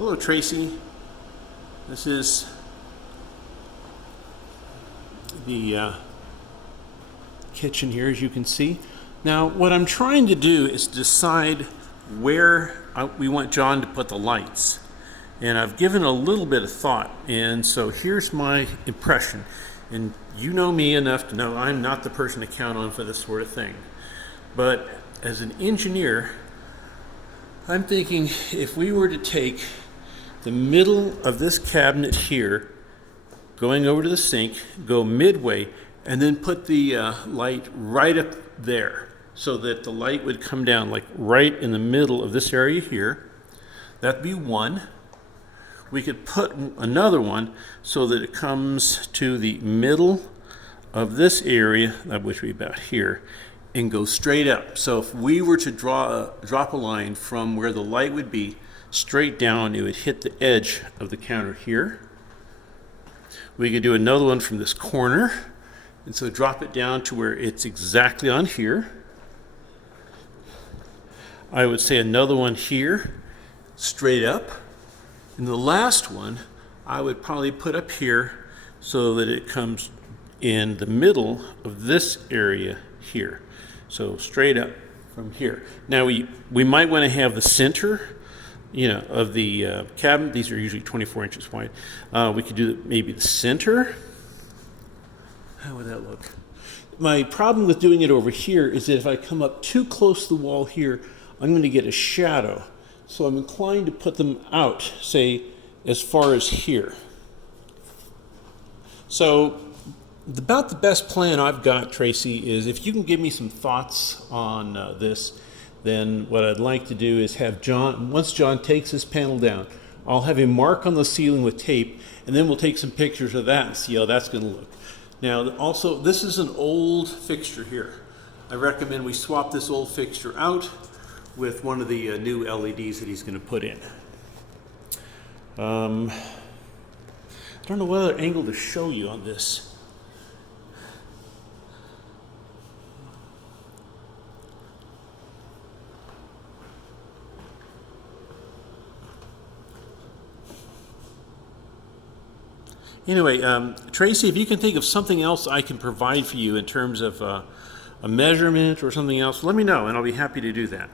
Hello, Tracy. This is the kitchen here, as you can see. Now, what I'm trying to do is decide where we want John to put the lights. And I've given a little bit of thought, and so here's my impression. And you know me enough to know I'm not the person to count on for this sort of thing. But as an engineer, I'm thinking if we were to take the middle of this cabinet here, going over to the sink, go midway, and then put the light right up there so that the light would come down like right in the middle of this area here. That'd be one. We could put another one so that it comes to the middle of this area, which would be about here, and go straight up. So if we were to drop a line from where the light would be straight down, it would hit the edge of the counter here. We could do another one from this corner, and so drop it down to where it's exactly on here. I would say another one here, straight up. And the last one, I would probably put up here so that it comes in the middle of this area here. So straight up from here. Now we might want to have the center, of the cabinet. These are usually 24 inches wide. We could do maybe the center. How would that look? My problem with doing it over here is that if I come up too close to the wall here, I'm going to get a shadow. So I'm inclined to put them out, say, as far as here. So about the best plan I've got, Tracy, is if you can give me some thoughts on this, then what I'd like to do is have John, once John takes this panel down, I'll have him mark on the ceiling with tape, and then we'll take some pictures of that and see how that's going to look. Now, also, this is an old fixture here. I recommend we swap this old fixture out with one of the new LEDs that he's going to put in. I don't know what other angle to show you on this. Anyway, Tracy, if you can think of something else I can provide for you in terms of a measurement or something else, let me know, and I'll be happy to do that.